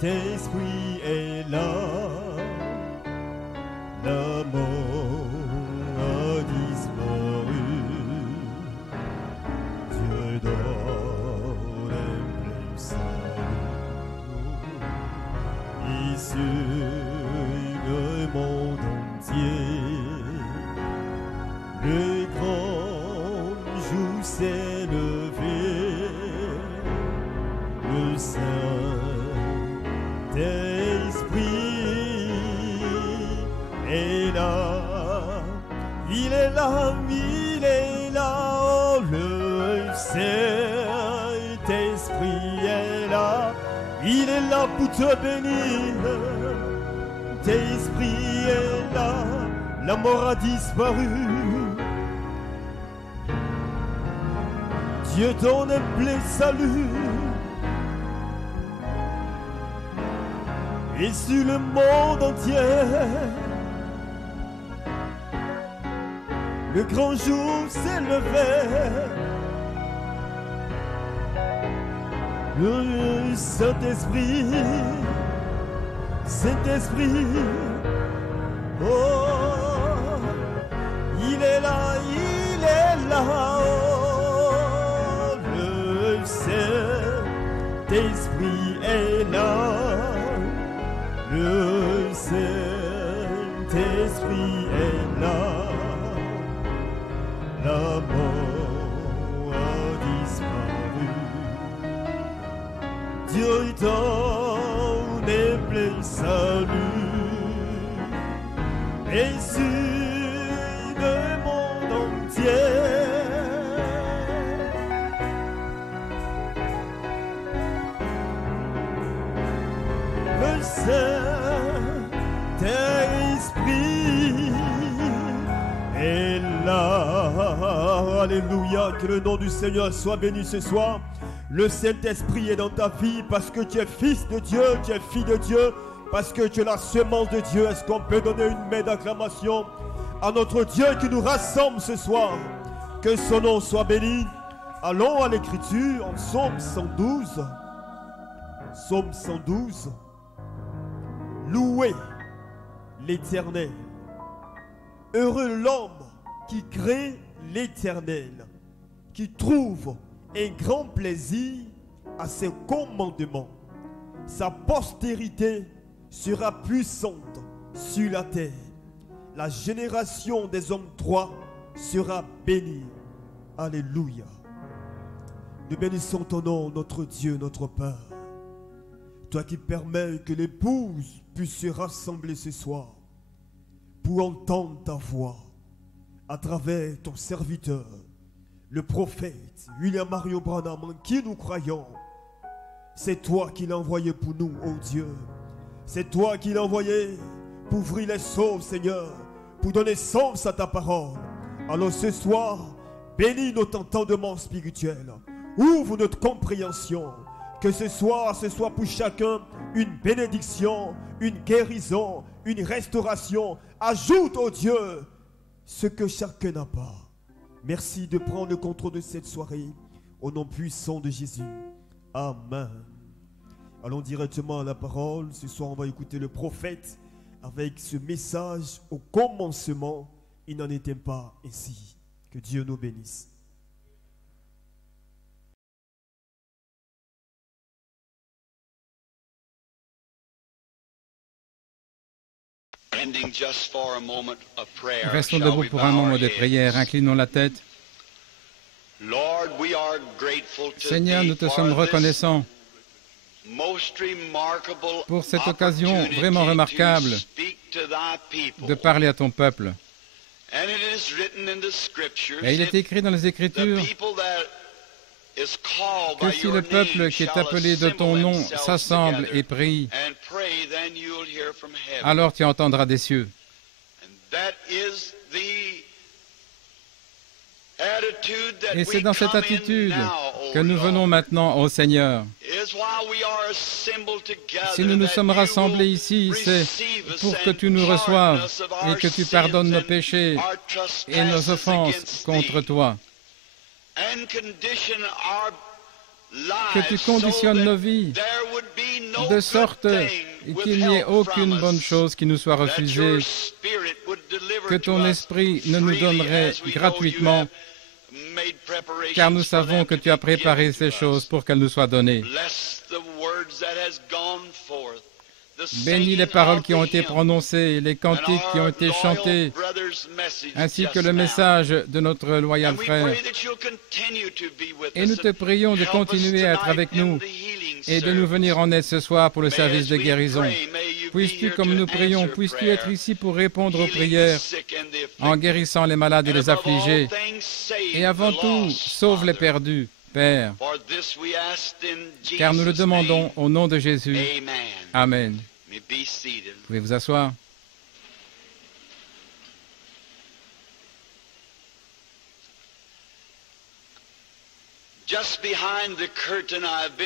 Saint-Esprit est là, la mort a disparu, Dieu donne un plein salut, et sur le monde entier, le grand jour s'est levé, le Saint-Esprit est là, il est là, il est là, oh, le Saint-Esprit est là, il est là pour te bénir, Saint-Esprit est là, la mort a disparu, Dieu donne un plein salut. Et sur le monde entier, le grand jour s'est levé, le Saint-Esprit, Saint-Esprit, oh, il est là, oh, le Saint-Esprit est là. Le Saint-Esprit est là, la mort a disparu, Dieu donne un plein salut, et sur le monde entier, le Saint-Esprit est là. Alléluia, que le nom du Seigneur soit béni ce soir. Le Saint-Esprit est dans ta vie parce que tu es fils de Dieu, tu es fille de Dieu, parce que tu es la semence de Dieu. Est-ce qu'on peut donner une main d'acclamation à notre Dieu qui nous rassemble ce soir? Que son nom soit béni. Allons à l'écriture en Psaume 112. Psaume 112. Louez l'Éternel. Heureux l'homme qui crée l'Éternel, qui trouve un grand plaisir à ses commandements. Sa postérité sera puissante sur la terre. La génération des hommes droits sera bénie. Alléluia. Nous bénissons ton nom, notre Dieu, notre Père. Toi qui permets que l'épouse puisse se rassembler ce soir pour entendre ta voix à travers ton serviteur, le prophète William Marion Branham, en qui nous croyons. C'est toi qui l'as envoyé pour nous, oh Dieu. C'est toi qui l'as envoyé pour ouvrir les sauves, Seigneur, pour donner sens à ta parole. Alors ce soir, bénis notre entendement spirituel. Ouvre notre compréhension. Que ce soit pour chacun une bénédiction, une guérison, une restauration. Ajoute, oh Dieu, ce que chacun n'a pas. Merci de prendre le contrôle de cette soirée. Au nom puissant de Jésus. Amen. Allons directement à la parole. Ce soir, on va écouter le prophète avec ce message. Au commencement, il n'en était pas ainsi. Que Dieu nous bénisse. Restons debout pour un moment de prière, inclinons la tête. Seigneur, nous te sommes reconnaissants pour cette occasion vraiment remarquable de parler à ton peuple. Et il est écrit dans les Écritures que si le peuple qui est appelé de ton nom s'assemble et prie, alors tu entendras des cieux. Et c'est dans cette attitude que nous venons maintenant au Seigneur. Si nous nous sommes rassemblés ici, c'est pour que tu nous reçoives et que tu pardonnes nos péchés et nos offenses contre toi. que tu conditionnes nos vies, de sorte qu'il n'y ait aucune bonne chose qui nous soit refusée, que ton esprit ne nous donnerait gratuitement, car nous savons que tu as préparé ces choses pour qu'elles nous soient données. Bénis les paroles qui ont été prononcées, les cantiques qui ont été chantés, ainsi que le message de notre loyal frère. Et nous te prions de continuer à être avec nous et de nous venir en aide ce soir pour le service de guérison. Puisses-tu, comme nous prions, puisses-tu être ici pour répondre aux prières en guérissant les malades et les affligés. Et avant tout, sauve les perdus, Père, car nous le demandons au nom de Jésus. Amen. Vous pouvez vous asseoir.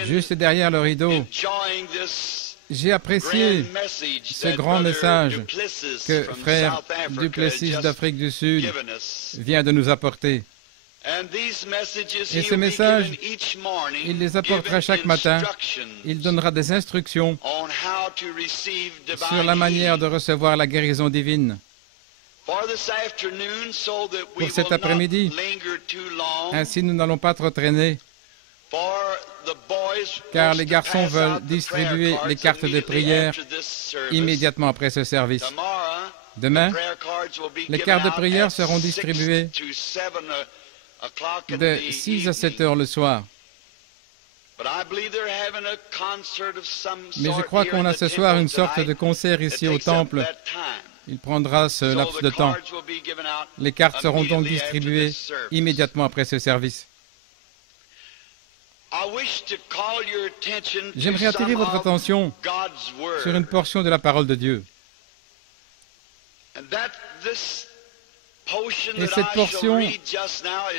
Juste derrière le rideau, j'ai apprécié ce grand message que frère Duplessis d'Afrique du Sud vient de nous apporter. Et ces messages, il les apportera chaque matin. Il donnera des instructions sur la manière de recevoir la guérison divine. Pour cet après-midi, ainsi nous n'allons pas trop traîner, car les garçons veulent distribuer les cartes de prière immédiatement après ce service. Demain, les cartes de prière seront distribuées de 6 à 7 heures le soir. Mais je crois qu'on a ce soir une sorte de concert ici au temple. Il prendra ce laps de temps. Les cartes seront donc distribuées immédiatement après ce service. J'aimerais attirer votre attention sur une portion de la parole de Dieu. Et cette portion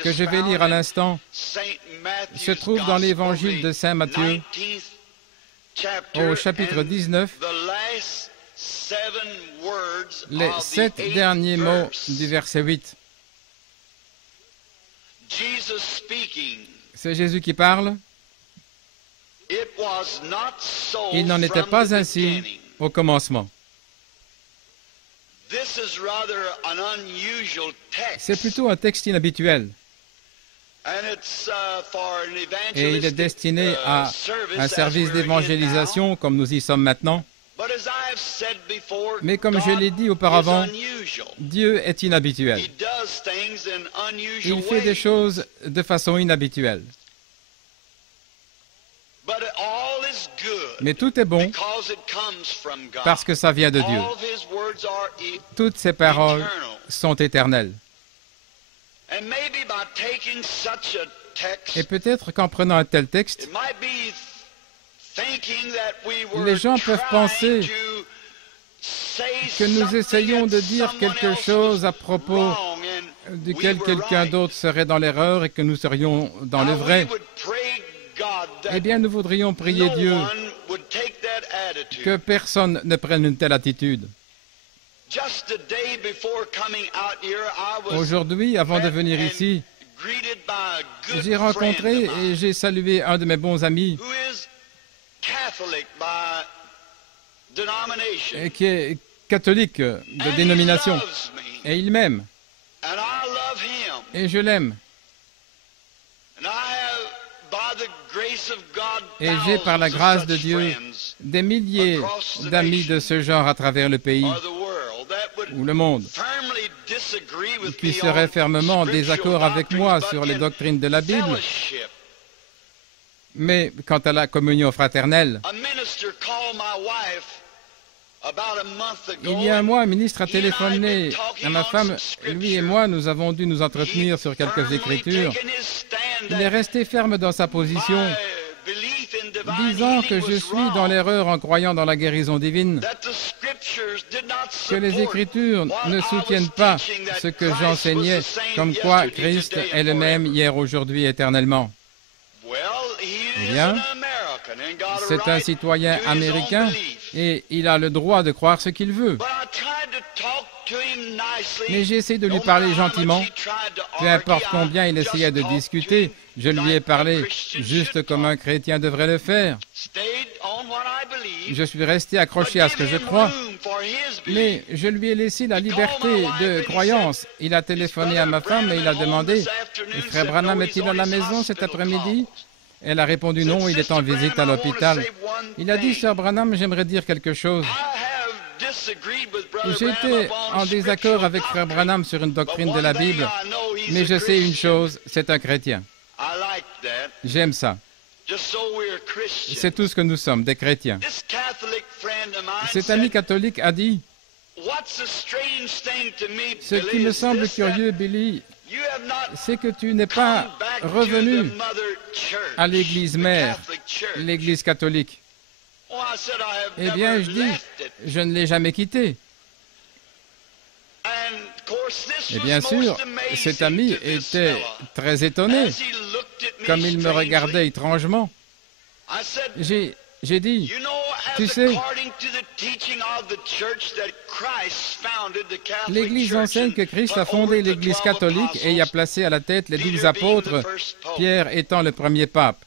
que je vais lire à l'instant se trouve dans l'évangile de Saint Matthieu, au chapitre 19, les 7 derniers mots du verset 8. C'est Jésus qui parle. Il n'en était pas ainsi au commencement. C'est plutôt un texte inhabituel. Et il est destiné à un service d'évangélisation comme nous y sommes maintenant. Mais comme je l'ai dit auparavant, Dieu est inhabituel. Il fait des choses de façon inhabituelle. Mais tout est bon parce que ça vient de Dieu. Toutes ces paroles sont éternelles. Et peut-être qu'en prenant un tel texte, les gens peuvent penser que nous essayons de dire quelque chose à propos duquel quelqu'un d'autre serait dans l'erreur et que nous serions dans le vrai. Eh bien, nous voudrions prier Dieu que personne ne prenne une telle attitude. Aujourd'hui, avant de venir ici, j'ai rencontré et j'ai salué un de mes bons amis qui est catholique de dénomination. Et il m'aime. Et je l'aime. Et j'ai, par la grâce de Dieu, des milliers d'amis de ce genre à travers le pays ou le monde qui seraient fermement en désaccord avec moi sur les doctrines de la Bible. Mais quant à la communion fraternelle, il y a un mois, un ministre a téléphoné à ma femme. Lui et moi, nous avons dû nous entretenir sur quelques écritures. Il est resté ferme dans sa position, disant que je suis dans l'erreur en croyant dans la guérison divine, que les Écritures ne soutiennent pas ce que j'enseignais, comme quoi Christ est le même hier, aujourd'hui, éternellement. Eh bien, c'est un citoyen américain et il a le droit de croire ce qu'il veut. Mais j'ai essayé de lui parler gentiment. Peu importe combien il essayait de discuter, je lui ai parlé juste comme un chrétien devrait le faire. Je suis resté accroché à ce que je crois, mais je lui ai laissé la liberté de croyance. Il a téléphoné à ma femme et il a demandé « Frère Branham est-il à la maison cet après-midi » Elle a répondu « Non, il est en visite à l'hôpital. » Il a dit « Sœur Branham, j'aimerais dire quelque chose. » J'étais en désaccord avec Frère Branham sur une doctrine de la Bible, mais je sais une chose, c'est un chrétien. J'aime ça. C'est tout ce que nous sommes, des chrétiens. Cet ami catholique a dit, « Ce qui me semble curieux, Billy, c'est que tu n'es pas revenu à l'église mère, l'église catholique. » Eh bien, je dis, je ne l'ai jamais quitté. Et bien sûr, cet ami était très étonné, comme il me regardait étrangement. J'ai dit, tu sais, l'Église enseigne que Christ a fondé l'Église catholique et y a placé à la tête les 12 apôtres, Pierre étant le premier pape.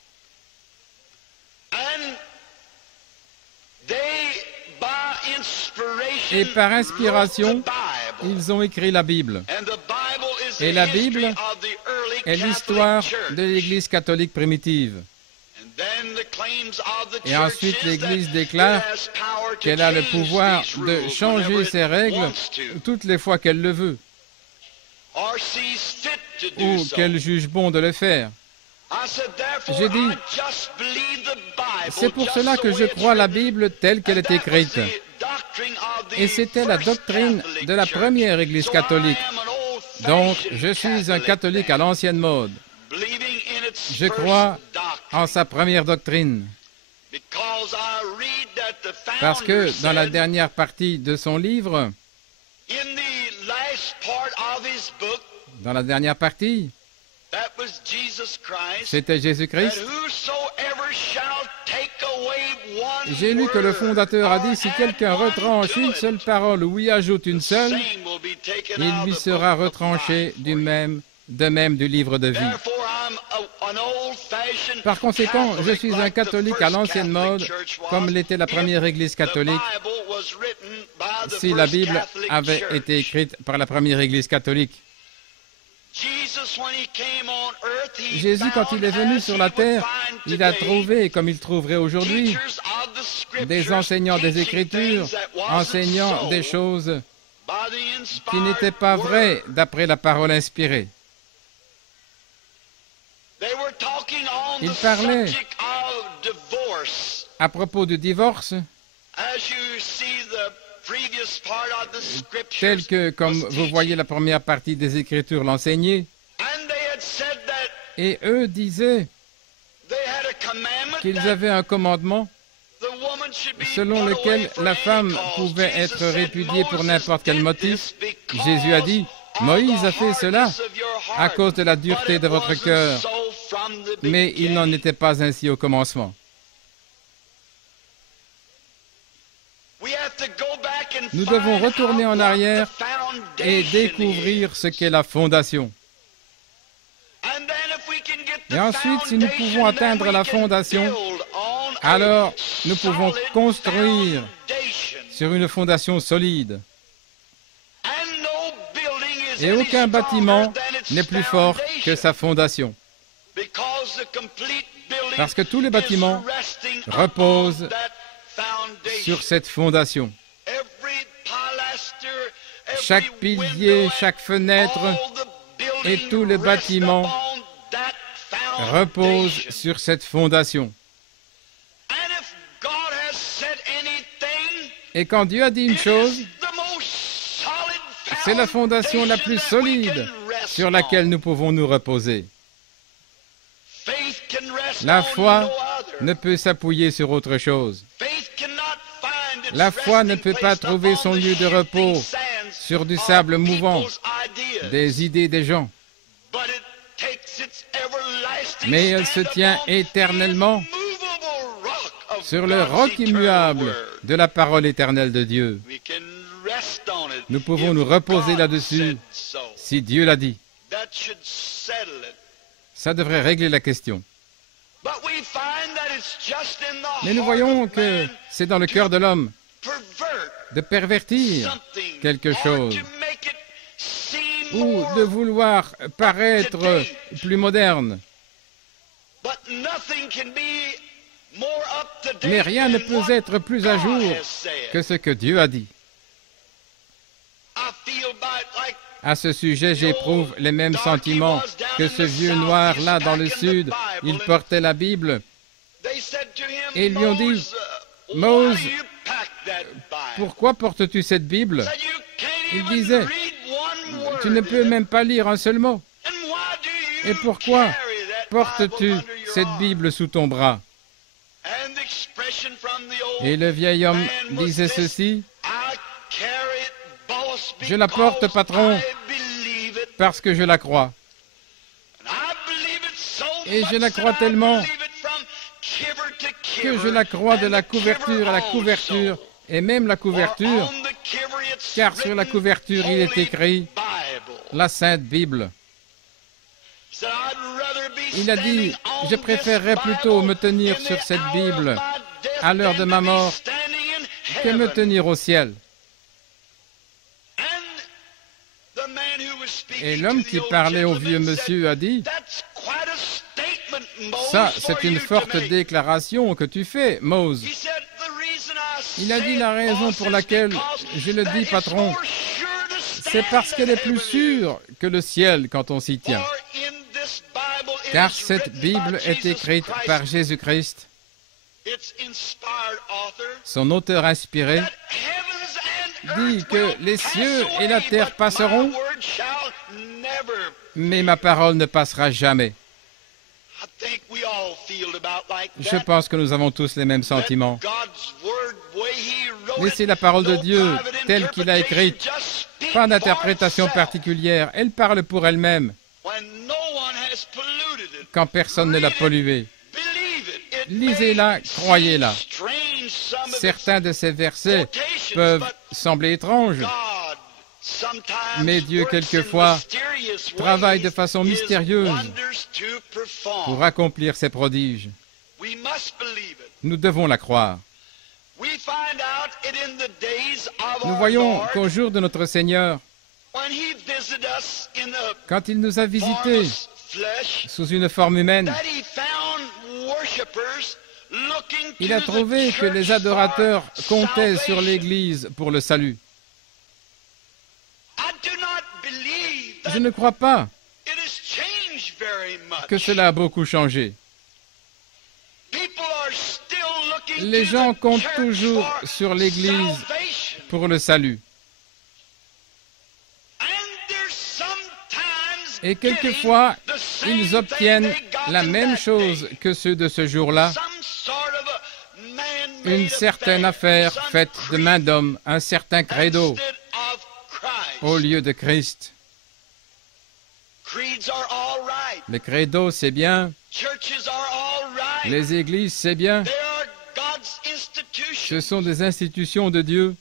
Et par inspiration, ils ont écrit la Bible. Et la Bible est l'histoire de l'Église catholique primitive. Et ensuite, l'Église déclare qu'elle a le pouvoir de changer ses règles toutes les fois qu'elle le veut, ou qu'elle juge bon de le faire. J'ai dit, c'est pour cela que je crois la Bible telle qu'elle est écrite. Et c'était la doctrine de la première Église catholique. Donc, je suis un catholique à l'ancienne mode. Je crois en sa première doctrine. Parce que dans la dernière partie de son livre, dans la dernière partie, c'était Jésus-Christ. J'ai lu que le fondateur a dit, si quelqu'un retranche une seule parole ou y ajoute une seule, il lui sera retranché de même du livre de vie. Par conséquent, je suis un catholique à l'ancienne mode, comme l'était la première Église catholique, si la Bible avait été écrite par la première Église catholique. Jésus, quand il est venu sur la terre, il a trouvé, comme il trouverait aujourd'hui, des enseignants des Écritures, enseignant des choses qui n'étaient pas vraies d'après la parole inspirée. Il parlait à propos du divorce, tel que, comme vous voyez, la première partie des Écritures l'enseignait. Et eux disaient qu'ils avaient un commandement selon lequel la femme pouvait être répudiée pour n'importe quel motif. Jésus a dit, Moïse a fait cela à cause de la dureté de votre cœur, mais il n'en était pas ainsi au commencement. Nous devons retourner en arrière et découvrir ce qu'est la fondation. Et ensuite, si nous pouvons atteindre la fondation, alors nous pouvons construire sur une fondation solide. Et aucun bâtiment n'est plus fort que sa fondation. Parce que tous les bâtiments reposent sur cette fondation. Chaque pilier, chaque fenêtre et tous les bâtiments reposent sur cette fondation. Et quand Dieu a dit une chose, c'est la fondation la plus solide sur laquelle nous pouvons nous reposer. La foi ne peut s'appuyer sur autre chose. La foi ne peut pas trouver son lieu de repos sur du sable mouvant, des idées des gens. Mais elle se tient éternellement sur le roc immuable de la parole éternelle de Dieu. Nous pouvons nous reposer là-dessus si Dieu l'a dit. Ça devrait régler la question. Mais nous voyons que c'est dans le cœur de l'homme de pervertir quelque chose ou de vouloir paraître plus moderne. Mais rien ne peut être plus à jour que ce que Dieu a dit. À ce sujet, j'éprouve les mêmes sentiments que ce vieux noir-là dans le sud. Il portait la Bible et ils lui ont dit, « Mose, pourquoi portes-tu cette Bible ?» Il disait, « Tu ne peux même pas lire un seul mot. Et pourquoi portes-tu cette Bible sous ton bras ?» Et le vieil homme disait ceci, « Je la porte, patron, parce que je la crois. Et je la crois tellement que je la crois de la couverture à la couverture, et même la couverture, car sur la couverture il est écrit la Sainte Bible. » Il a dit, « Je préférerais plutôt me tenir sur cette Bible à l'heure de ma mort que me tenir au ciel. » Et l'homme qui parlait au vieux monsieur a dit, « Ça, c'est une forte déclaration que tu fais, Mose. » Il a dit, « La raison pour laquelle je le dis, patron, c'est parce qu'elle est plus sûre que le ciel quand on s'y tient. Car cette Bible est écrite par Jésus-Christ, son auteur inspiré, dit que les cieux et la terre passeront, mais ma parole ne passera jamais. » Je pense que nous avons tous les mêmes sentiments. Laissez la parole de Dieu telle qu'il a écrite, pas d'interprétation particulière, elle parle pour elle-même, quand personne ne l'a polluée. Lisez-la, croyez-la. Certains de ces versets peuvent sembler étranges, mais Dieu, quelquefois, travaille de façon mystérieuse pour accomplir ses prodiges. Nous devons la croire. Nous voyons qu'au jour de notre Seigneur, quand il nous a visités sous une forme humaine, il a trouvé que les adorateurs comptaient sur l'Église pour le salut. Je ne crois pas que cela a beaucoup changé. Les gens comptent toujours sur l'Église pour le salut. Et quelquefois, ils obtiennent la même chose que ceux de ce jour-là, une certaine affaire faite de main d'homme, un certain credo, au lieu de Christ. Les credos, c'est bien. Les églises, c'est bien. Ce sont des institutions de Dieu.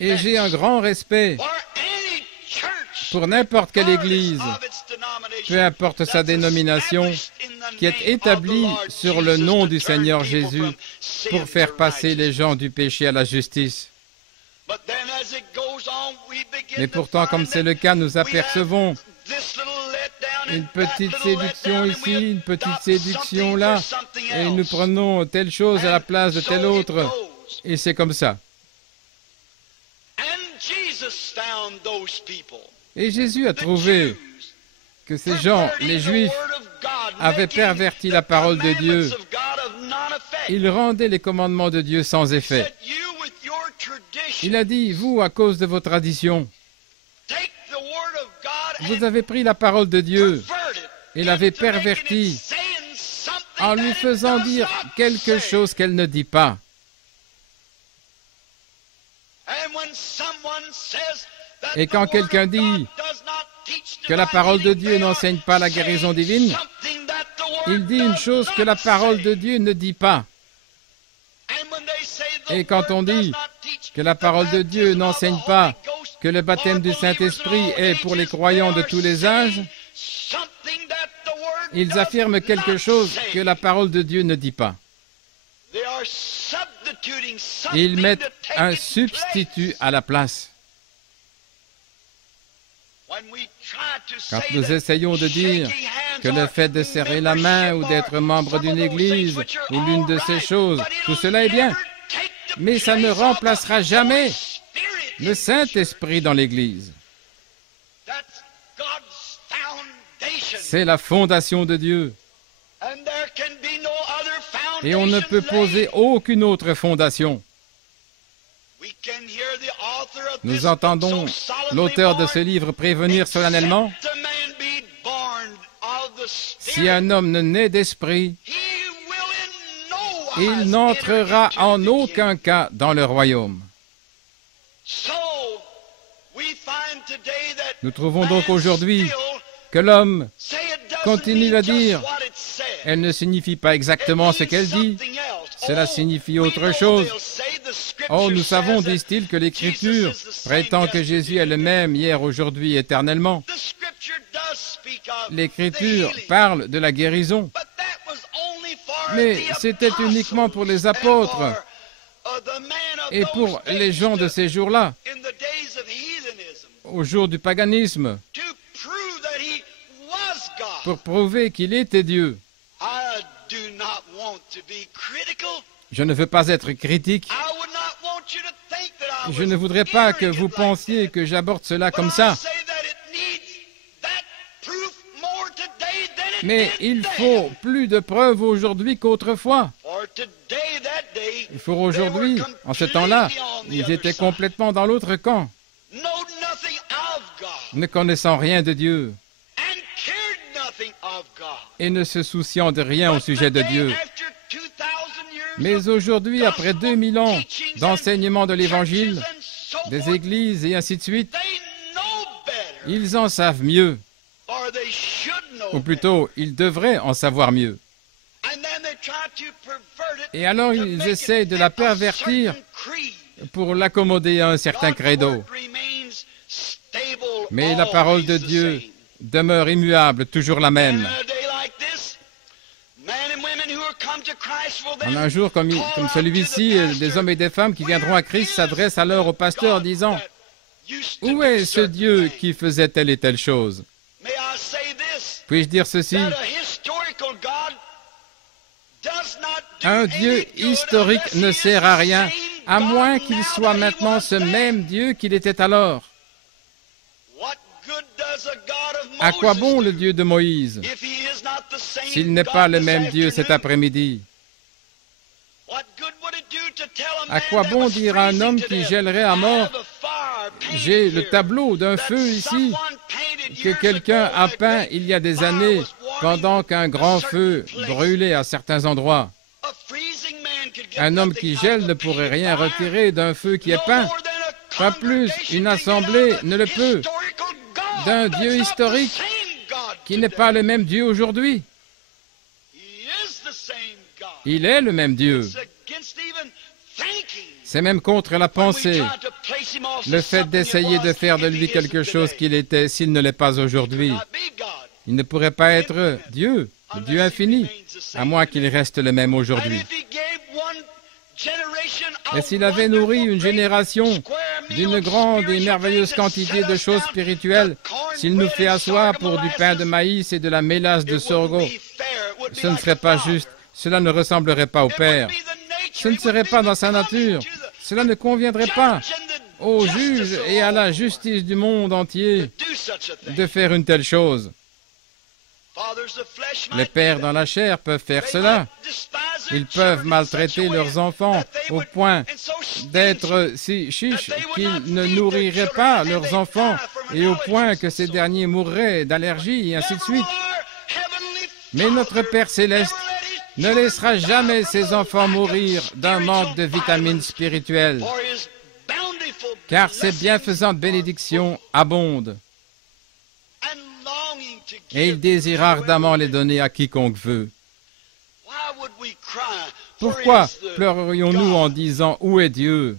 Et j'ai un grand respect pour n'importe quelle église, peu importe sa dénomination, qui est établie sur le nom du Seigneur Jésus pour faire passer les gens du péché à la justice. Mais pourtant, comme c'est le cas, nous apercevons une petite séduction ici, une petite séduction là, et nous prenons telle chose à la place de telle autre, et c'est comme ça. Et Jésus a trouvé que ces gens, les Juifs, avaient perverti la parole de Dieu. Ils rendaient les commandements de Dieu sans effet. Il a dit, vous, à cause de vos traditions, vous avez pris la parole de Dieu et l'avez pervertie en lui faisant dire quelque chose qu'elle ne dit pas. Et quand quelqu'un dit que la parole de Dieu n'enseigne pas la guérison divine, il dit une chose que la parole de Dieu ne dit pas. Et quand on dit que la parole de Dieu n'enseigne pas que le baptême du Saint-Esprit est pour les croyants de tous les âges, ils affirment quelque chose que la parole de Dieu ne dit pas. Ils mettent un substitut à la place. Quand nous essayons de dire que le fait de serrer la main ou d'être membre d'une église ou l'une de ces choses, tout cela est bien, mais ça ne remplacera jamais le Saint-Esprit dans l'église. C'est la fondation de Dieu. Et on ne peut poser aucune autre fondation. Nous entendons l'auteur de ce livre prévenir solennellement: si un homme ne naît d'esprit, il n'entrera en aucun cas dans le royaume. Nous trouvons donc aujourd'hui que l'homme continue à dire: elle ne signifie pas exactement ce qu'elle dit, cela signifie autre chose. Oh, nous savons, disent-ils, que l'Écriture prétend que Jésus est le même hier, aujourd'hui, éternellement. L'Écriture parle de la guérison, mais c'était uniquement pour les apôtres et pour les gens de ces jours-là, au jour du paganisme, pour prouver qu'il était Dieu. Je ne veux pas être critique. Je ne voudrais pas que vous pensiez que j'aborde cela comme ça. Mais il faut plus de preuves aujourd'hui qu'autrefois. Il faut aujourd'hui, en ce temps-là, ils étaient complètement dans l'autre camp, ne connaissant rien de Dieu et ne se souciant de rien au sujet de Dieu. Mais aujourd'hui, après 2000 ans d'enseignement de l'Évangile, des églises et ainsi de suite, ils en savent mieux. Ou plutôt, ils devraient en savoir mieux. Et alors, ils essayent de la pervertir pour l'accommoder à un certain credo. Mais la parole de Dieu demeure immuable, toujours la même. En un jour comme celui-ci, des hommes et des femmes qui viendront à Christ s'adressent alors au pasteur disant: où est ce Dieu qui faisait telle et telle chose? Puis-je dire ceci? Un Dieu historique ne sert à rien, à moins qu'il soit maintenant ce même Dieu qu'il était alors. À quoi bon le Dieu de Moïse, s'il n'est pas le même Dieu cet après-midi? À quoi bon dire à un homme qui gèlerait à mort: j'ai le tableau d'un feu ici que quelqu'un a peint il y a des années pendant qu'un grand feu brûlait à certains endroits. Un homme qui gèle ne pourrait rien retirer d'un feu qui est peint. Pas plus, une assemblée ne le peut d'un Dieu historique qui n'est pas le même Dieu aujourd'hui. Il est le même Dieu. C'est même contre la pensée, le fait d'essayer de faire de lui quelque chose qu'il était s'il ne l'est pas aujourd'hui. Il ne pourrait pas être Dieu, le Dieu infini, à moins qu'il reste le même aujourd'hui. Et s'il avait nourri une génération d'une grande et merveilleuse quantité de choses spirituelles, s'il nous fait asseoir pour du pain de maïs et de la mélasse de sorgho, ce ne serait pas juste, cela ne ressemblerait pas au Père. Ce ne serait pas dans sa nature, cela ne conviendrait pas au juge et à la justice du monde entier de faire une telle chose. Les pères dans la chair peuvent faire cela. Ils peuvent maltraiter leurs enfants au point d'être si chiches qu'ils ne nourriraient pas leurs enfants et au point que ces derniers mourraient d'allergie et ainsi de suite. Mais notre Père céleste ne laissera jamais ses enfants mourir d'un manque de vitamines spirituelles, car ses bienfaisantes bénédictions abondent. Et il désire ardemment les donner à quiconque veut. Pourquoi pleurerions-nous en disant « Où est Dieu »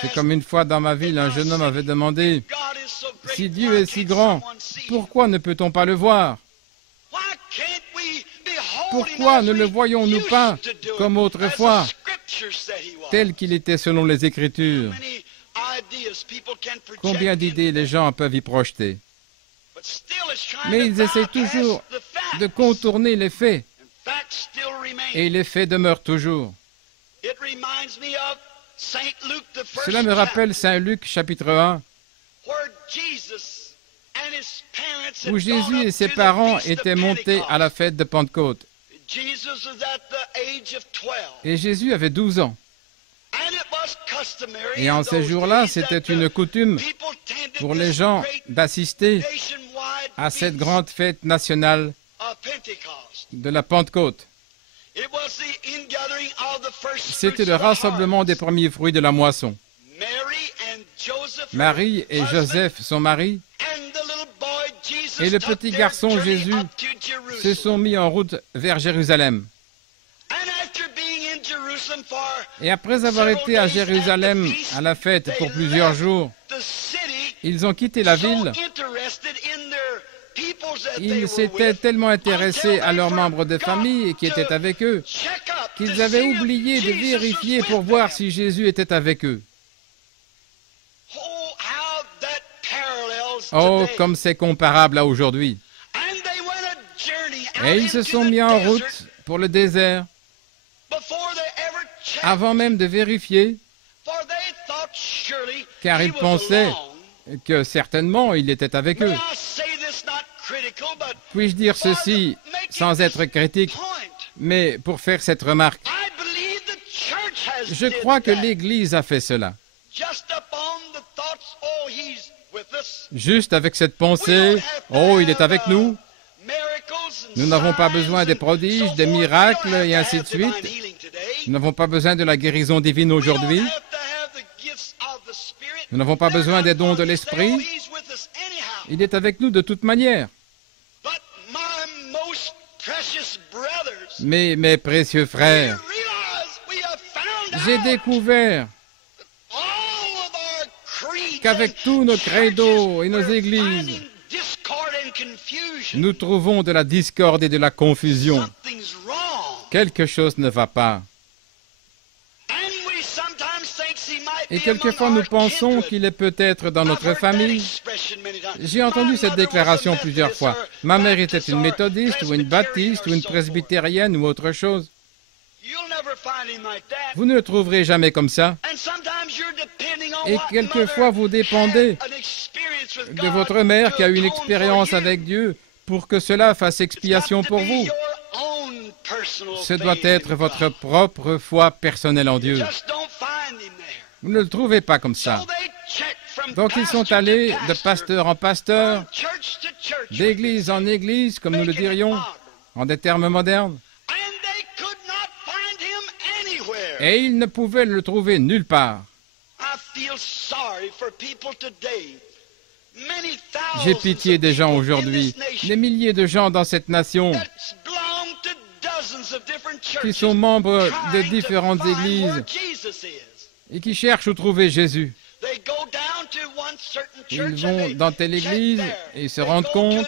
C'est comme une fois dans ma ville, un jeune homme avait demandé, « Si Dieu est si grand, pourquoi ne peut-on pas le voir? Pourquoi ne le voyons-nous pas comme autrefois, tel qu'il était selon les Écritures? » Combien d'idées les gens peuvent y projeter? Mais ils essaient toujours de contourner les faits. Et les faits demeurent toujours. Cela me rappelle Saint Luc chapitre 1, où Jésus et ses parents étaient montés à la fête de Pentecôte. Et Jésus avait 12 ans. Et en ces jours-là, c'était une coutume pour les gens d'assister à cette grande fête nationale de la Pentecôte. C'était le rassemblement des premiers fruits de la moisson. Marie et Joseph, son mari, et le petit garçon Jésus se sont mis en route vers Jérusalem. Et après avoir été à Jérusalem à la fête pour plusieurs jours, ils ont quitté la ville. Ils s'étaient tellement intéressés à leurs membres de famille qui étaient avec eux qu'ils avaient oublié de vérifier pour voir si Jésus était avec eux. Oh, comme c'est comparable à aujourd'hui. Et ils se sont mis en route pour le désert avant même de vérifier, car ils pensaient que certainement il était avec eux. Puis-je dire ceci sans être critique, mais pour faire cette remarque? Je crois que l'Église a fait cela. Juste avec cette pensée, « Oh, il est avec nous. Nous n'avons pas besoin des prodiges, des miracles, et ainsi de suite. Nous n'avons pas besoin de la guérison divine aujourd'hui. Nous n'avons pas besoin des dons de l'Esprit. Il est avec nous de toute manière. » Mais mes précieux frères, j'ai découvert qu'avec tous nos credos et nos églises, nous trouvons de la discorde et de la confusion. Quelque chose ne va pas. Et quelquefois nous pensons qu'il est peut-être dans notre famille. J'ai entendu cette déclaration plusieurs fois. Ma mère était une méthodiste ou une baptiste ou une presbytérienne ou autre chose. Vous ne le trouverez jamais comme ça. Et quelquefois vous dépendez de votre mère qui a eu une expérience avec Dieu pour que cela fasse expiation pour vous. Ce doit être votre propre foi personnelle en Dieu. Vous ne le trouvez pas comme ça. Donc ils sont allés de pasteur en pasteur, d'église en église, comme nous le dirions, en des termes modernes. Et ils ne pouvaient le trouver nulle part. J'ai pitié des gens aujourd'hui, des milliers de gens dans cette nation qui sont membres de différentes églises et qui cherchent où trouver Jésus. Ils vont dans telle église et se rendent compte.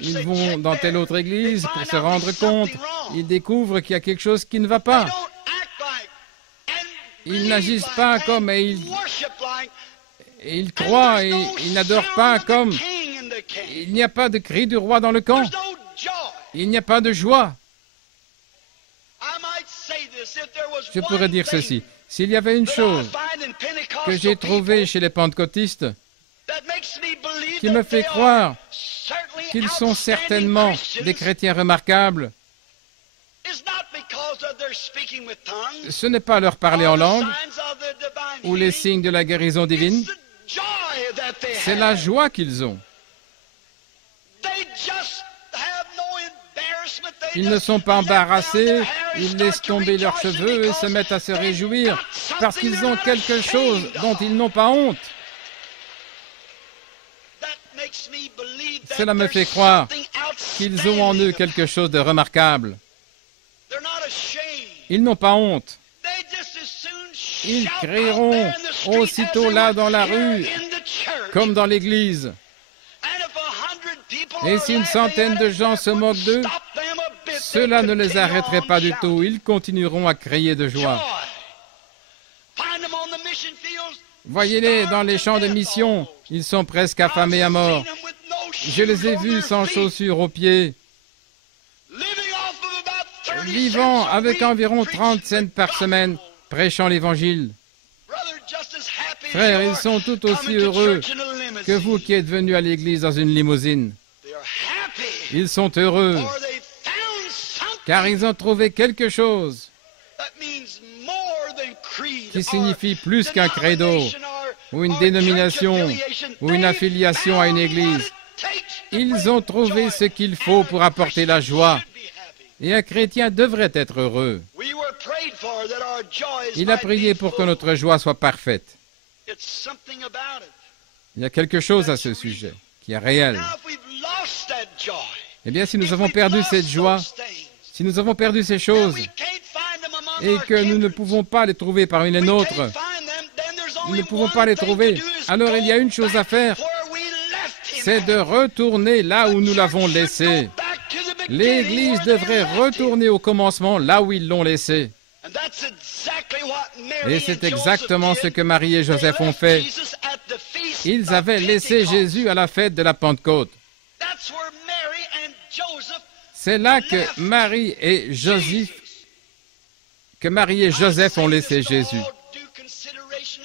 Ils vont dans telle autre église pour se rendre compte. Ils découvrent qu'il y a quelque chose qui ne va pas. Ils n'agissent pas comme et ils croient et ils n'adorent pas comme. Il n'y a pas de cri du roi dans le camp. Il n'y a pas de joie. Je pourrais dire ceci. S'il y avait une chose que j'ai trouvée chez les pentecôtistes qui me fait croire qu'ils sont certainement des chrétiens remarquables, ce n'est pas leur parler en langue ou les signes de la guérison divine, c'est la joie qu'ils ont. Ils ne sont pas embarrassés, ils laissent tomber leurs cheveux et se mettent à se réjouir parce qu'ils ont quelque chose dont ils n'ont pas honte. Cela me fait croire qu'ils ont en eux quelque chose de remarquable. Ils n'ont pas honte. ils crieront aussitôt là dans la rue, comme dans l'église. Et si une centaine de gens se moquent d'eux, cela ne les arrêterait pas du tout. Ils continueront à crier de joie. Voyez-les dans les champs de mission. Ils sont presque affamés à mort. Je les ai vus sans chaussures aux pieds, vivant avec environ 30 cents par semaine, prêchant l'Évangile. Frères, ils sont tout aussi heureux que vous qui êtes venus à l'église dans une limousine. Ils sont heureux, car ils ont trouvé quelque chose qui signifie plus qu'un credo, ou une dénomination, ou une affiliation à une église. Ils ont trouvé ce qu'il faut pour apporter la joie. Et un chrétien devrait être heureux. Il a prié pour que notre joie soit parfaite. Il y a quelque chose à ce sujet qui est réel. Eh bien, si nous avons perdu cette joie, si nous avons perdu ces choses, et que nous ne pouvons pas les trouver parmi les nôtres, nous ne pouvons pas les trouver, alors il y a une chose à faire, c'est de retourner là où nous l'avons laissé. L'Église devrait retourner au commencement là où ils l'ont laissé. Et c'est exactement ce que Marie et Joseph ont fait. Ils avaient laissé Jésus à la fête de la Pentecôte. C'est là que Marie et Joseph ont laissé Jésus.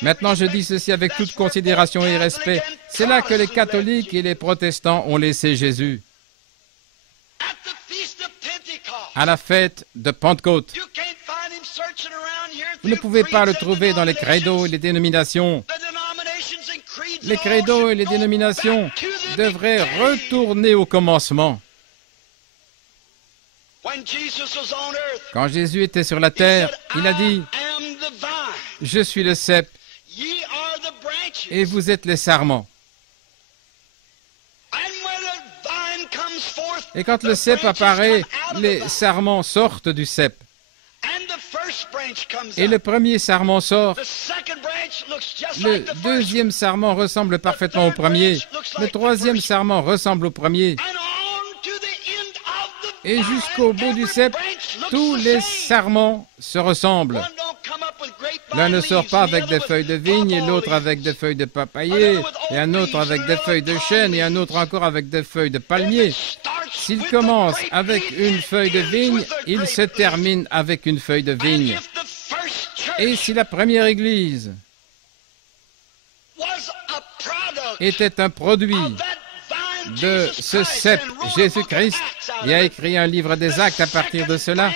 Maintenant, je dis ceci avec toute considération et respect. C'est là que les catholiques et les protestants ont laissé Jésus. À la fête de Pentecôte. Vous ne pouvez pas le trouver dans les credos et les dénominations. Les credos et les dénominations devraient retourner au commencement. Quand Jésus était sur la terre, il a dit, « Je suis le cep, et vous êtes les sarments. » Et quand le cep apparaît, les sarments sortent du cep. Et le premier sarment sort. Le deuxième sarment ressemble parfaitement au premier. Le troisième sarment ressemble au premier. Et jusqu'au bout du cep, tous les sarments se ressemblent. L'un ne sort pas avec des feuilles de vigne, et l'autre avec des feuilles de papayer, et un autre avec des feuilles de chêne, et un autre encore avec des feuilles de palmier. S'il commence avec une feuille de vigne, il se termine avec une feuille de vigne. Et si la première Église était un produit de ce cep, Jésus-Christ, et a écrit un livre des actes à partir de cela,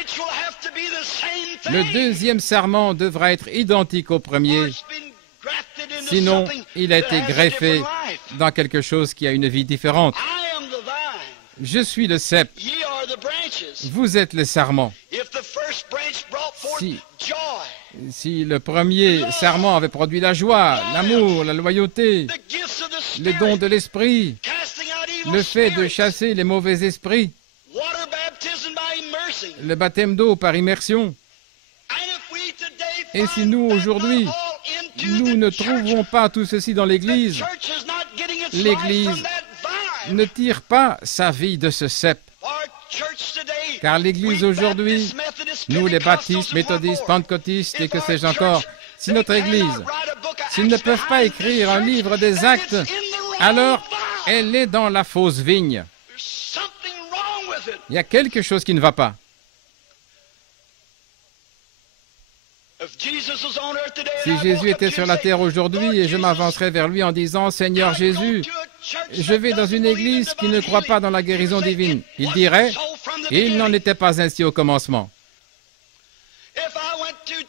le deuxième sarment devra être identique au premier. Sinon, il a été greffé dans quelque chose qui a une vie différente. Je suis le cep. Vous êtes les sarments. Si le premier sarment avait produit la joie, l'amour, la loyauté, les dons de l'esprit, le fait de chasser les mauvais esprits, le baptême d'eau par immersion, et si nous, aujourd'hui, nous ne trouvons pas tout ceci dans l'Église, l'Église ne tire pas sa vie de ce cep. Car l'Église aujourd'hui, nous les baptistes, méthodistes, pentecôtistes et que sais-je encore, si notre Église, s'ils ne peuvent pas écrire un livre des actes, alors elle est dans la fausse vigne. Il y a quelque chose qui ne va pas. Si Jésus était sur la terre aujourd'hui et je m'avancerais vers lui en disant « Seigneur Jésus, je vais dans une église qui ne croit pas dans la guérison divine », il dirait « Il n'en était pas ainsi au commencement ».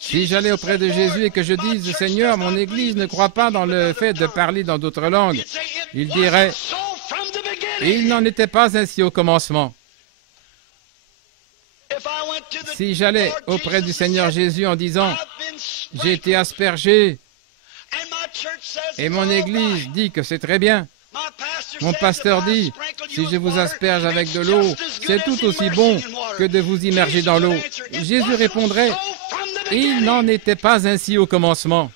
Si j'allais auprès de Jésus et que je dise « Seigneur, mon église ne croit pas dans le fait de parler dans d'autres langues », il dirait « Il n'en était pas ainsi au commencement ». Si j'allais auprès du Seigneur Jésus en disant « J'ai été aspergé et mon Église dit que c'est très bien. Mon pasteur dit « Si je vous asperge avec de l'eau, c'est tout aussi bon que de vous immerger dans l'eau. » Jésus répondrait « Il n'en était pas ainsi au commencement.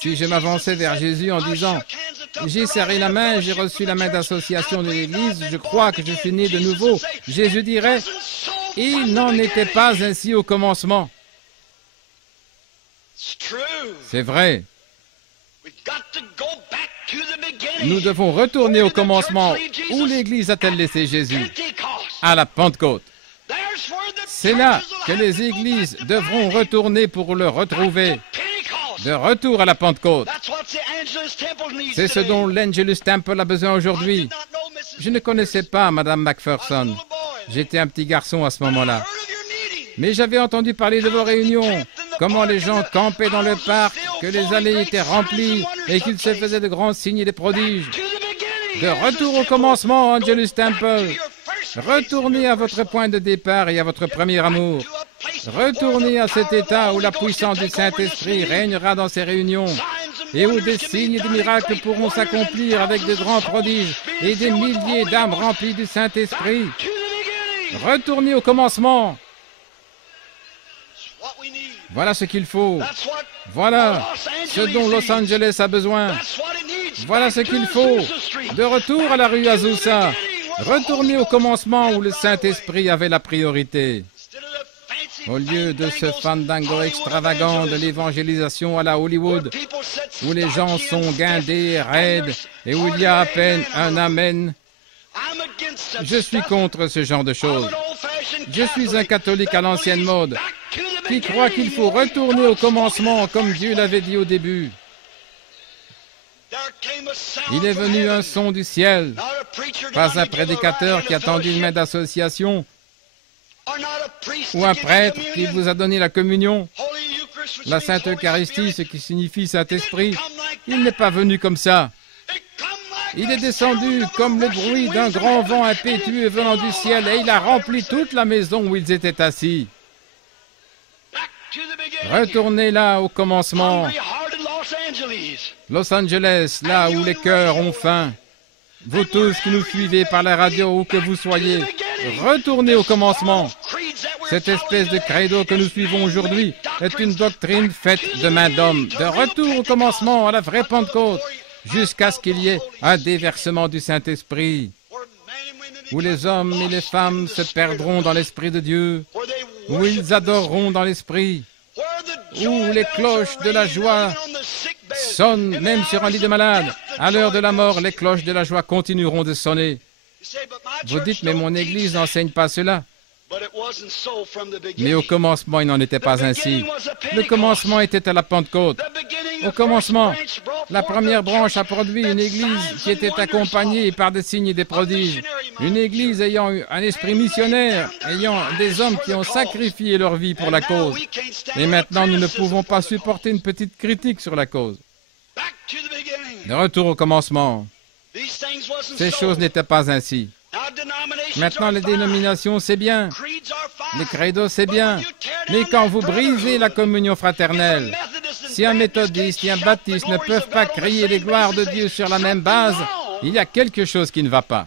Si je m'avançais vers Jésus en disant « J'ai serré la main, j'ai reçu la main d'association de l'Église, je crois que je suis né de nouveau », Jésus dirait « Il n'en était pas ainsi au commencement. » C'est vrai. Nous devons retourner au commencement. Où l'Église a-t-elle laissé Jésus? À la Pentecôte. C'est là que les églises devront retourner pour le retrouver. De retour à la Pentecôte. C'est ce dont l'Angelus Temple a besoin aujourd'hui. Je ne connaissais pas Mme McPherson. J'étais un petit garçon à ce moment-là. Mais j'avais entendu parler de vos réunions, comment les gens campaient dans le parc, que les allées étaient remplies et qu'il se faisait de grands signes et des prodiges. De retour au commencement, Angelus Temple. Retournez à votre point de départ et à votre premier amour. Retournez à cet état où la puissance du Saint-Esprit régnera dans ces réunions et où des signes et des miracles pourront s'accomplir avec de grands prodiges et des milliers d'âmes remplies du Saint-Esprit. Retournez au commencement. Voilà ce qu'il faut. Voilà ce dont Los Angeles a besoin. Voilà ce qu'il faut. De retour à la rue Azusa. Retournez au commencement où le Saint-Esprit avait la priorité. Au lieu de ce fandango extravagant de l'évangélisation à la Hollywood, où les gens sont guindés, raides, et où il y a à peine un amen, je suis contre ce genre de choses. Je suis un catholique à l'ancienne mode, qui croit qu'il faut retourner au commencement comme Dieu l'avait dit au début. Il est venu un son du ciel, pas un prédicateur qui a tendu une main d'association, ou un prêtre qui vous a donné la communion, la Sainte Eucharistie, ce qui signifie Saint-Esprit. Il n'est pas venu comme ça. Il est descendu comme le bruit d'un grand vent impétueux venant du ciel et il a rempli toute la maison où ils étaient assis. Retournez là au commencement. Los Angeles, là où les cœurs ont faim. Vous tous qui nous suivez par la radio, où que vous soyez, retournez au commencement. Cette espèce de credo que nous suivons aujourd'hui est une doctrine faite de main d'homme. De retour au commencement, à la vraie Pentecôte, jusqu'à ce qu'il y ait un déversement du Saint-Esprit, où les hommes et les femmes se perdront dans l'Esprit de Dieu, où ils adoreront dans l'Esprit, où les cloches de la joie sonnent même sur un lit de malade. À l'heure de la mort, les cloches de la joie continueront de sonner. Vous dites, mais mon Église n'enseigne pas cela. Mais au commencement, il n'en était pas ainsi. Le commencement était à la Pentecôte. Au commencement, la première branche a produit une Église qui était accompagnée par des signes et des prodiges. Une Église ayant eu un esprit missionnaire, ayant des hommes qui ont sacrifié leur vie pour la cause. Et maintenant, nous ne pouvons pas supporter une petite critique sur la cause. De retour au commencement. Ces choses n'étaient pas ainsi. Maintenant, les dénominations, c'est bien. Les credos, c'est bien. Mais quand vous brisez la communion fraternelle, si un méthodiste et un baptiste ne peuvent pas crier les gloires de Dieu sur la même base, il y a quelque chose qui ne va pas.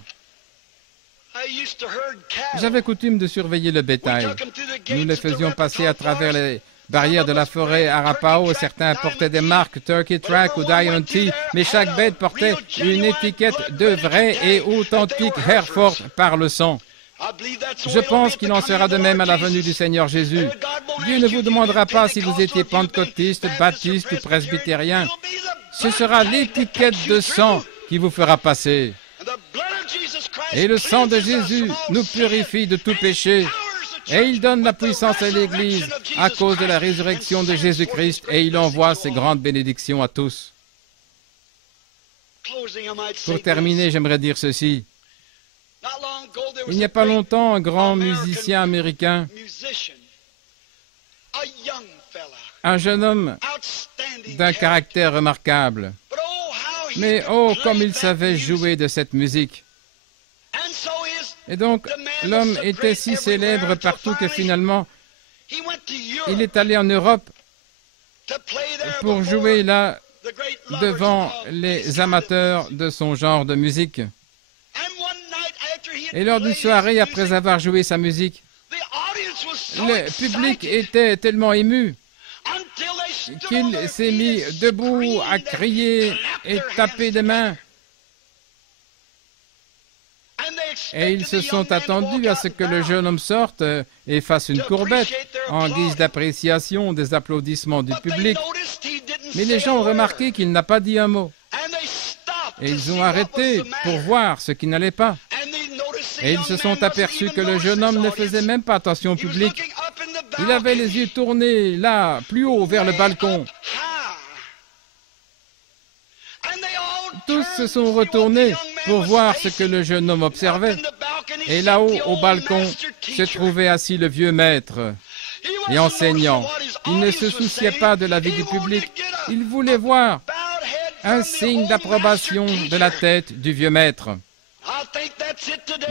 J'avais coutume de surveiller le bétail. Nous les faisions passer à travers les barrières de la forêt Arapaho. Certains portaient des marques Turkey Track ou Diamond T, mais chaque bête portait une étiquette de vrai et authentique Hereford par le sang. Je pense qu'il en sera de même à la venue du Seigneur Jésus. Dieu ne vous demandera pas si vous étiez pentecôtiste, baptiste ou presbytérien. Ce sera l'étiquette de sang qui vous fera passer. Et le sang de Jésus nous purifie de tout péché. Et il donne la puissance à l'Église à cause de la résurrection de Jésus-Christ et il envoie ses grandes bénédictions à tous. Pour terminer, j'aimerais dire ceci. Il n'y a pas longtemps, un grand musicien américain, un jeune homme d'un caractère remarquable, mais oh, comme il savait jouer de cette musique. Et donc, l'homme était si célèbre partout que finalement, il est allé en Europe pour jouer là devant les amateurs de son genre de musique. Et lors d'une soirée, après avoir joué sa musique, le public était tellement ému qu'il s'est mis debout à crier et taper des mains. Et ils se sont attendus à ce que le jeune homme sorte et fasse une courbette en guise d'appréciation des applaudissements du public. Mais les gens ont remarqué qu'il n'a pas dit un mot. Et ils ont arrêté pour voir ce qui n'allait pas. Et ils se sont aperçus que le jeune homme ne faisait même pas attention au public. Il avait les yeux tournés là, plus haut, vers le balcon. Tous se sont retournés pour voir ce que le jeune homme observait. Et là-haut, au balcon, se trouvait assis le vieux maître et enseignant. Il ne se souciait pas de la vie du public. Il voulait voir un signe d'approbation de la tête du vieux maître.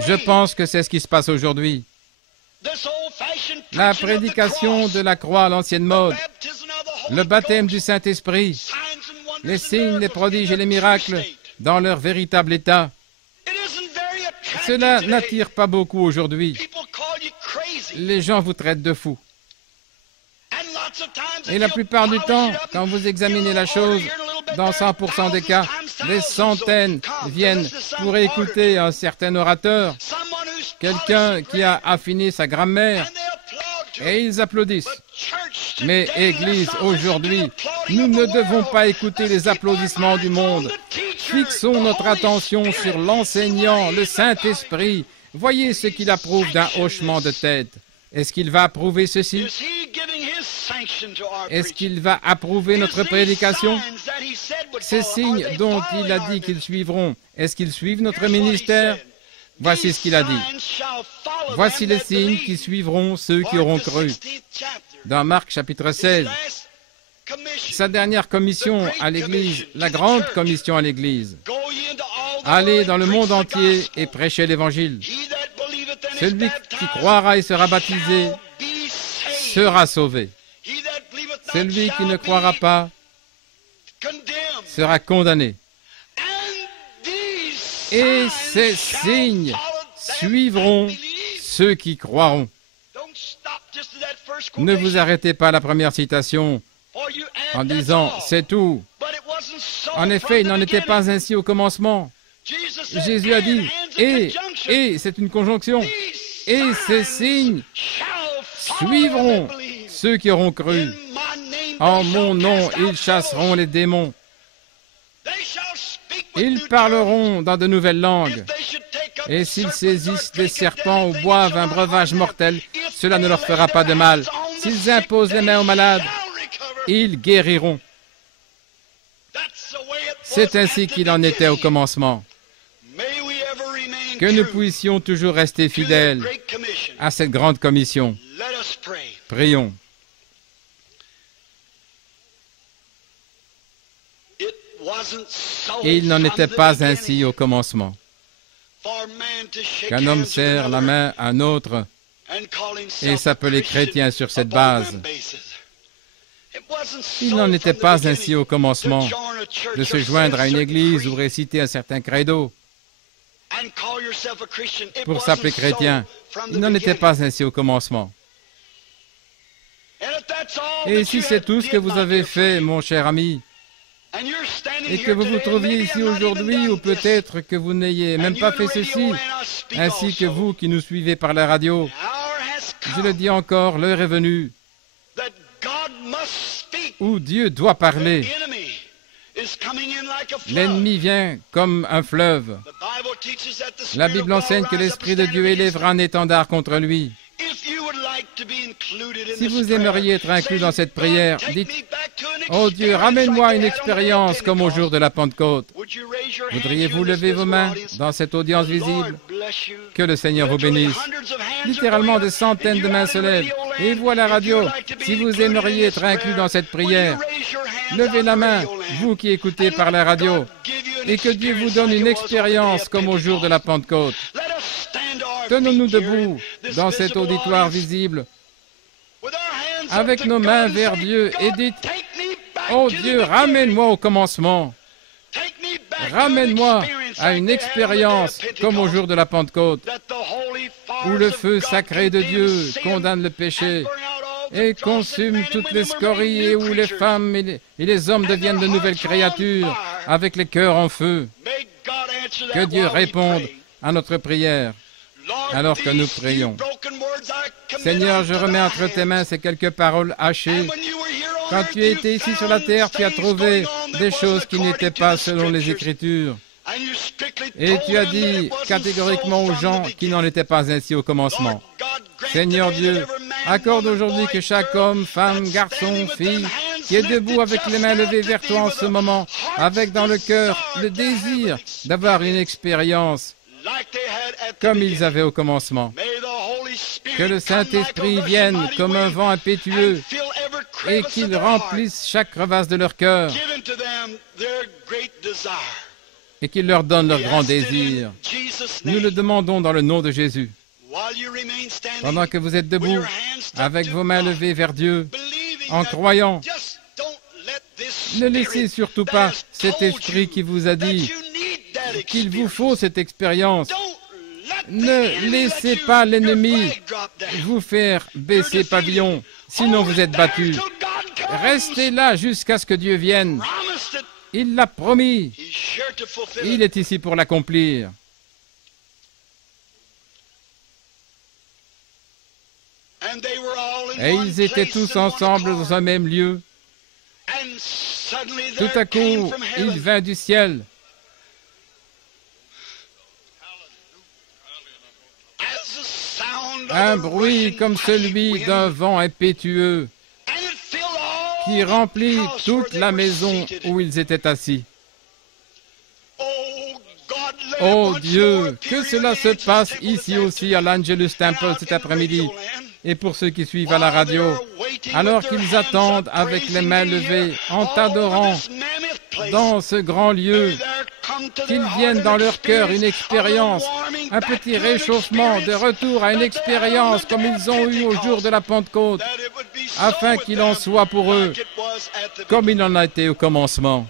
Je pense que c'est ce qui se passe aujourd'hui. La prédication de la croix à l'ancienne mode, le baptême du Saint-Esprit, les signes, les prodiges et les miracles dans leur véritable état. Cela n'attire pas beaucoup aujourd'hui. Les gens vous traitent de fous. Et la plupart du temps, quand vous examinez la chose, dans 100% des cas, des centaines viennent pour écouter un certain orateur, quelqu'un qui a affiné sa grammaire, et ils applaudissent. Mais Église, aujourd'hui, nous ne devons pas écouter les applaudissements du monde. Fixons notre attention sur l'enseignant, le Saint-Esprit. Voyez ce qu'il approuve d'un hochement de tête. Est-ce qu'il va approuver ceci? Est-ce qu'il va approuver notre prédication? Ces signes dont il a dit qu'ils suivront, est-ce qu'ils suivent notre ministère? Voici ce qu'il a dit. Voici les signes qui suivront ceux qui auront cru. Dans Marc chapitre 16, sa dernière commission à l'Église, la grande commission à l'Église. Allez dans le monde entier et prêchez l'Évangile. Celui qui croira et sera baptisé sera sauvé. Celui qui ne croira pas sera condamné. Et ces signes suivront ceux qui croiront. Ne vous arrêtez pas à la première citation en disant « c'est tout ». En effet, il n'en était pas ainsi au commencement. Jésus a dit « et c'est une conjonction, et ces signes suivront ceux qui auront cru. En mon nom, ils chasseront les démons. Ils parleront dans de nouvelles langues. Et s'ils saisissent des serpents ou boivent un breuvage mortel, cela ne leur fera pas de mal. S'ils imposent les mains aux malades, ils guériront. » C'est ainsi qu'il en était au commencement. Que nous puissions toujours rester fidèles à cette grande commission. Prions. Et il n'en était pas ainsi au commencement. Qu'un homme serre la main à un autre et s'appeler chrétien sur cette base. Il n'en était pas ainsi au commencement de se joindre à une église ou réciter un certain credo pour s'appeler chrétien. Il n'en était pas ainsi au commencement. Et si c'est tout ce que vous avez fait, mon cher ami, et que vous vous trouviez ici aujourd'hui, ou peut-être que vous n'ayez même pas fait ceci, ainsi que vous qui nous suivez par la radio, je le dis encore, l'heure est venue où Dieu doit parler. L'ennemi vient comme un fleuve. La Bible enseigne que l'Esprit de Dieu élèvera un étendard contre lui. Si vous aimeriez être inclus dans cette prière, dites « Oh Dieu, ramène-moi à une expérience comme au jour de la Pentecôte. » Voudriez-vous lever vos mains dans cette audience visible? Que le Seigneur vous bénisse. Littéralement, des centaines de mains se lèvent. Et vous à la radio, si vous aimeriez être inclus dans cette prière, levez la main, vous qui écoutez par la radio, et que Dieu vous donne une expérience comme au jour de la Pentecôte. Tenons-nous debout dans cet auditoire visible, avec nos mains vers Dieu, et dites « Oh Dieu, ramène-moi au commencement. Ramène-moi à une expérience comme au jour de la Pentecôte, où le feu sacré de Dieu condamne le péché et consume toutes les scories, et où les femmes et les hommes deviennent de nouvelles créatures avec les cœurs en feu. Que Dieu réponde à notre prière alors que nous prions. Seigneur, je remets entre tes mains ces quelques paroles hachées. Quand tu étais ici sur la terre, tu as trouvé des choses qui n'étaient pas selon les Écritures. Et tu as dit catégoriquement aux gens qui n'en étaient pas ainsi au commencement. Seigneur Dieu, accorde aujourd'hui que chaque homme, femme, garçon, fille, qui est debout avec les mains levées vers toi en ce moment, avec dans le cœur le désir d'avoir une expérience comme ils avaient au commencement. Que le Saint-Esprit vienne comme un vent impétueux et qu'il remplisse chaque crevasse de leur cœur et qu'il leur donne leur grand désir. Nous le demandons dans le nom de Jésus. Pendant que vous êtes debout, avec vos mains levées vers Dieu, en croyant, ne laissez surtout pas cet esprit qui vous a dit qu'il vous faut cette expérience. Ne laissez pas l'ennemi vous faire baisser pavillon, sinon vous êtes battus. Restez là jusqu'à ce que Dieu vienne. Il l'a promis. Il est ici pour l'accomplir. Et ils étaient tous ensemble dans un même lieu. Tout à coup, il vint du ciel un bruit comme celui d'un vent impétueux qui remplit toute la maison où ils étaient assis. Oh Dieu, que cela se passe ici aussi à l'Angelus Temple cet après-midi. Et pour ceux qui suivent à la radio, alors qu'ils attendent avec les mains levées, en t'adorant dans ce grand lieu, qu'ils viennent dans leur cœur une expérience, un petit réchauffement de retour à une expérience comme ils ont eu au jour de la Pentecôte, afin qu'il en soit pour eux comme il en a été au commencement.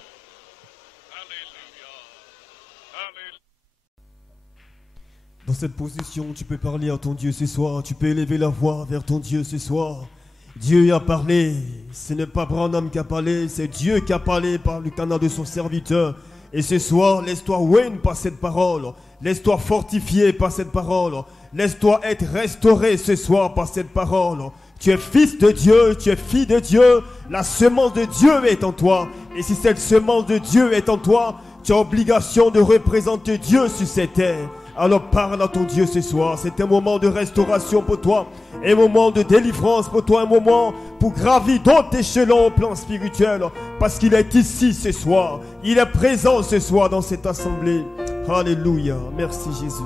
Dans cette position, tu peux parler à ton Dieu ce soir, tu peux élever la voix vers ton Dieu ce soir. Dieu a parlé, ce n'est pas Branham qui a parlé, c'est Dieu qui a parlé par le canal de son serviteur. Et ce soir, laisse-toi oindre par cette parole, laisse-toi fortifier par cette parole, laisse-toi être restauré ce soir par cette parole. Tu es fils de Dieu, tu es fille de Dieu, la semence de Dieu est en toi. Et si cette semence de Dieu est en toi, tu as obligation de représenter Dieu sur cette terre. Alors parle à ton Dieu ce soir. C'est un moment de restauration pour toi, un moment de délivrance pour toi, un moment pour gravir d'autres échelons au plan spirituel, parce qu'il est ici ce soir. Il est présent ce soir dans cette assemblée. Alléluia. Merci Jésus.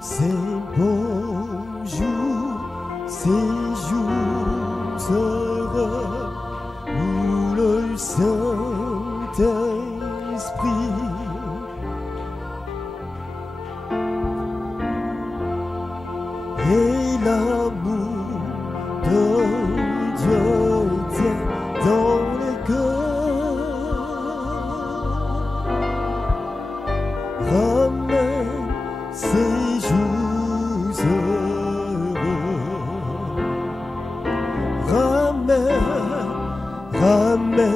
Ces beaux jours, ces jours heureux où le Saint-Esprit et l'amour de Dieu tient dans les cœurs. Ramène ces jours heureux. Ramène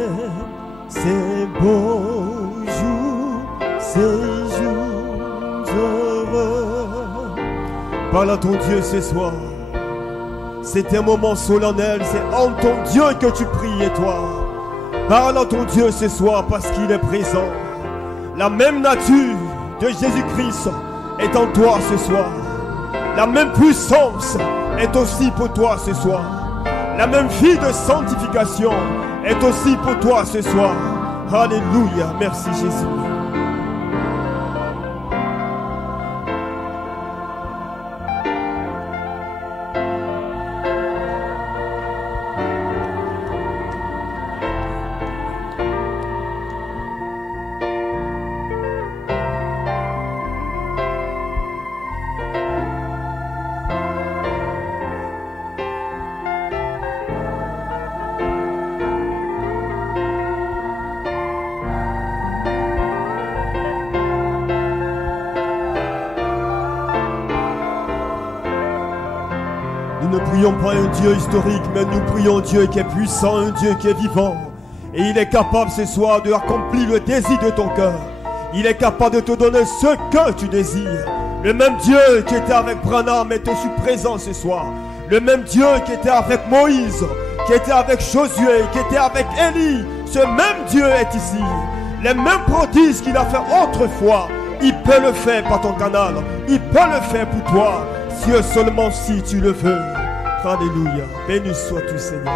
ces beaux jours, ces jours heureux. Parle à ton Dieu ce soir. C'est un moment solennel, c'est en ton Dieu que tu pries, et toi. Parle à ton Dieu ce soir parce qu'il est présent. La même nature de Jésus-Christ est en toi ce soir. La même puissance est aussi pour toi ce soir. La même vie de sanctification est aussi pour toi ce soir. Alléluia, merci Jésus. Nous ne prions pas un Dieu historique, mais nous prions un Dieu qui est puissant, un Dieu qui est vivant. Et il est capable ce soir de accomplir le désir de ton cœur. Il est capable de te donner ce que tu désires. Le même Dieu qui était avec Branham est aussi présent ce soir. Le même Dieu qui était avec Moïse, qui était avec Josué, qui était avec Élie. Ce même Dieu est ici. Les mêmes prodiges qu'il a fait autrefois, il peut le faire par ton canal. Il peut le faire pour toi, si seulement si tu le veux. Alléluia. Béni sois-tu, Seigneur.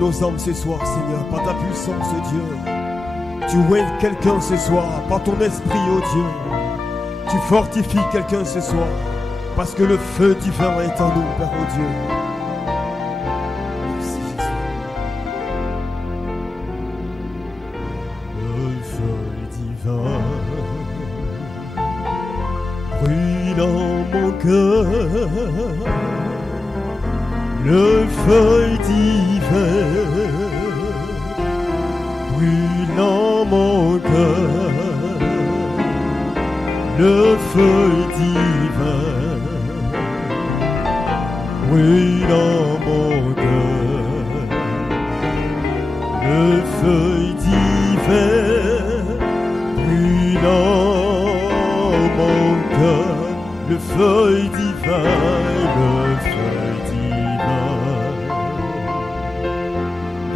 Nos âmes ce soir, Seigneur, par ta puissance, Dieu. Tu ouèves quelqu'un ce soir, par ton esprit, oh Dieu. Tu fortifies quelqu'un ce soir, parce que le feu divin est en nous, Père, oh Dieu. Merci, Jésus. Le feu divin brûle dans mon cœur. Le feu divin brûle dans mon cœur. Le feu divin brûle dans mon cœur. Le feu divin brûle dans mon cœur. Le feu divin, le feu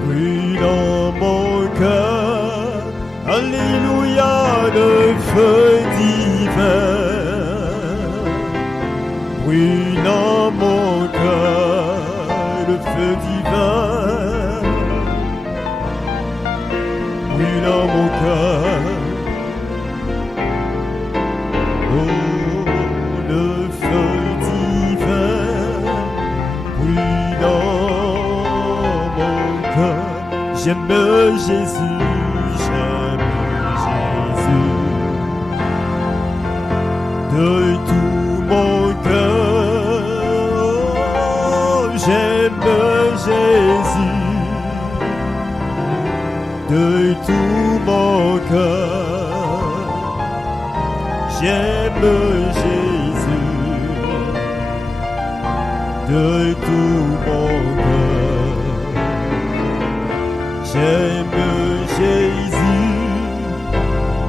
brûle dans mon cœur, alléluia, le feu divin brûle dans mon cœur, le feu divin brûle dans mon cœur. Oh, le feu divin brûle dans mon cœur. J'aime Jésus, j'aime Jésus de tout mon cœur. Oh, j'aime Jésus de tout mon cœur. J'aime Jésus de tout mon cœur. J'aime Jésus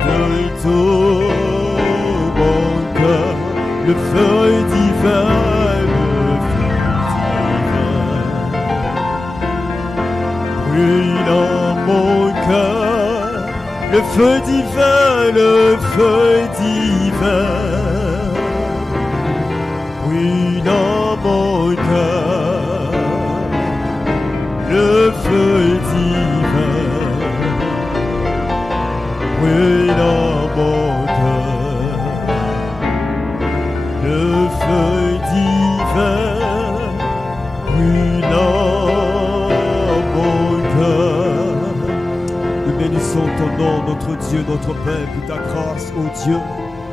de tout mon cœur. Le feu divin, le feu divin brûle dans mon cœur. Le feu divin, le feu divin brûle dans mon cœur. Le feu divin brûle dans mon cœur. Le feu divin brûle dans mon cœur. Nous bénissons ton nom, notre Dieu, notre Père, pour ta grâce, ô Dieu.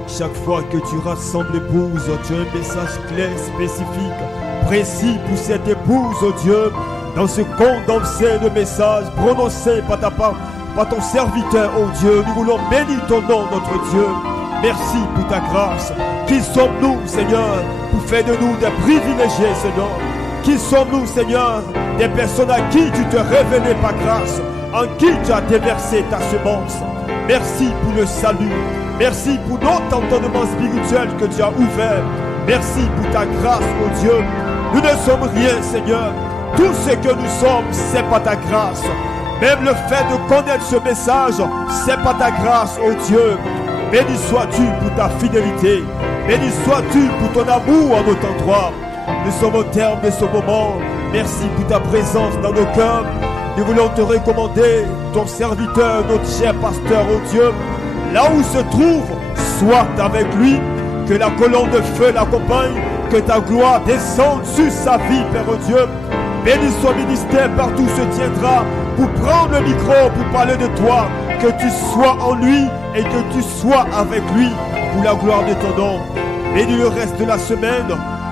Chaque fois que tu rassembles l'épouse, tu as un message clair, spécifique, précis pour cette épouse, ô Dieu. Dans ce condensé de messages prononcés par ton serviteur, ô Dieu, nous voulons bénir ton nom, notre Dieu. Merci pour ta grâce. Qui sommes-nous, Seigneur, pour faire de nous des privilégiés, Seigneur? Qui sommes-nous, Seigneur, des personnes à qui tu te révélais par grâce, en qui tu as déversé ta semence? Merci pour le salut. Merci pour notre entendement spirituel que tu as ouvert. Merci pour ta grâce, ô Dieu. Nous ne sommes rien, Seigneur. Tout ce que nous sommes, c'est par ta grâce. Même le fait de connaître ce message, c'est par ta grâce, oh Dieu. Béni sois-tu pour ta fidélité. Béni sois-tu pour ton amour en notre endroit. Nous sommes au terme de ce moment. Merci pour ta présence dans nos cœurs. Nous voulons te recommander ton serviteur, notre cher pasteur, oh Dieu. Là où se trouve, sois avec lui. Que la colonne de feu l'accompagne. Que ta gloire descende sur sa vie, Père oh Dieu. Béni soit ministère partout se tiendra pour prendre le micro, pour parler de toi. Que tu sois en lui et que tu sois avec lui pour la gloire de ton nom. Bénis le reste de la semaine.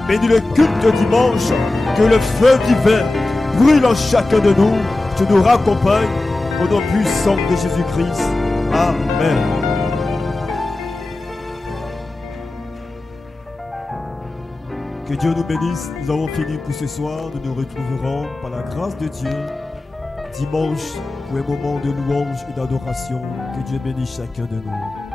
Bénis le culte de dimanche. Que le feu divin brûle en chacun de nous. Tu nous raccompagnes au nom puissant de Jésus-Christ. Amen. Que Dieu nous bénisse. Nous avons fini pour ce soir. Nous nous retrouverons par la grâce de Dieu dimanche pour un moment de louange et d'adoration. Que Dieu bénisse chacun de nous.